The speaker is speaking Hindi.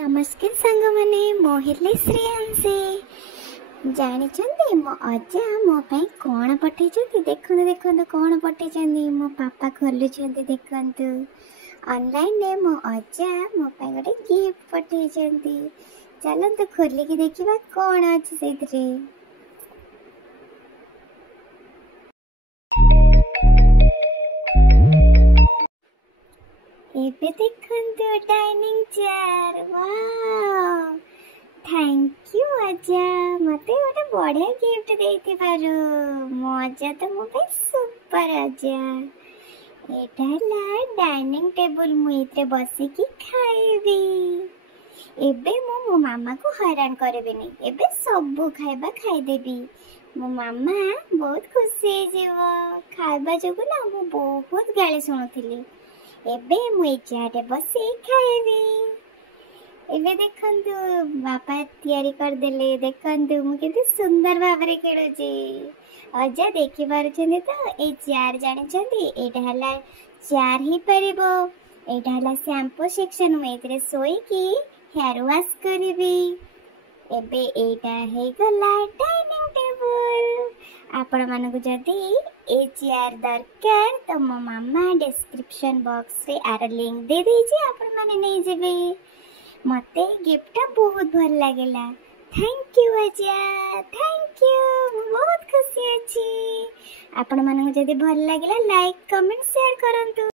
नमस्कार सांग माने मोहिले श्रेयांशी जानी मो अजा मो पाई कौन पठे देखु देखु कौन पठे मो पापा खोलु देखु ऑनलाइन ने मो अजा मो पाई गोटे गिफ्ट पठे चलते खोलिकी देखा कौन अच्छे से एबे देखंतु dining chair wow thank you अजा मते गोटे बढ़िया गिफ्ट देती पारो मो अजा तो मो पे सुपर अजा एटा ला डाइनिंग टेबल मु इते बसी की खाइबी एबे मो मामा को हैरान करबेनी एबे सब खाइबा खाइ देबी मो मामा बहुत खुशी जीवो खाइबा जगु ना मु बहुत गाली सुनुथिली एबे मुई चाटे बसी खाइबी एबे देखंतु बापा तैयारी कर देले देखंतु मु केते सुंदर भाबरे खेलुची अजा देखि पारुछन्ती तो ए चेयर जानि छन्ती एटा हला चेयर ही परिबो एटा हला शैम्पू सेक्शन में इतरे सोई की हेयर वॉश करबी एबे एटा हे गला डाइनिंग टेबल आपण मानकु जदी ए चेयर दरकार तो मो मामा डिस्क्रिप्शन बॉक्स रे आर लिंक दे दीजिए आपण माने नहीं जेबे मते गिफ्ट बहुत भल लागेला थैंक यू अजा थैंक यू बहुत खुशी अछि आपण मानकु जदी भल लागेला लाइक कमेंट शेयर करंतु।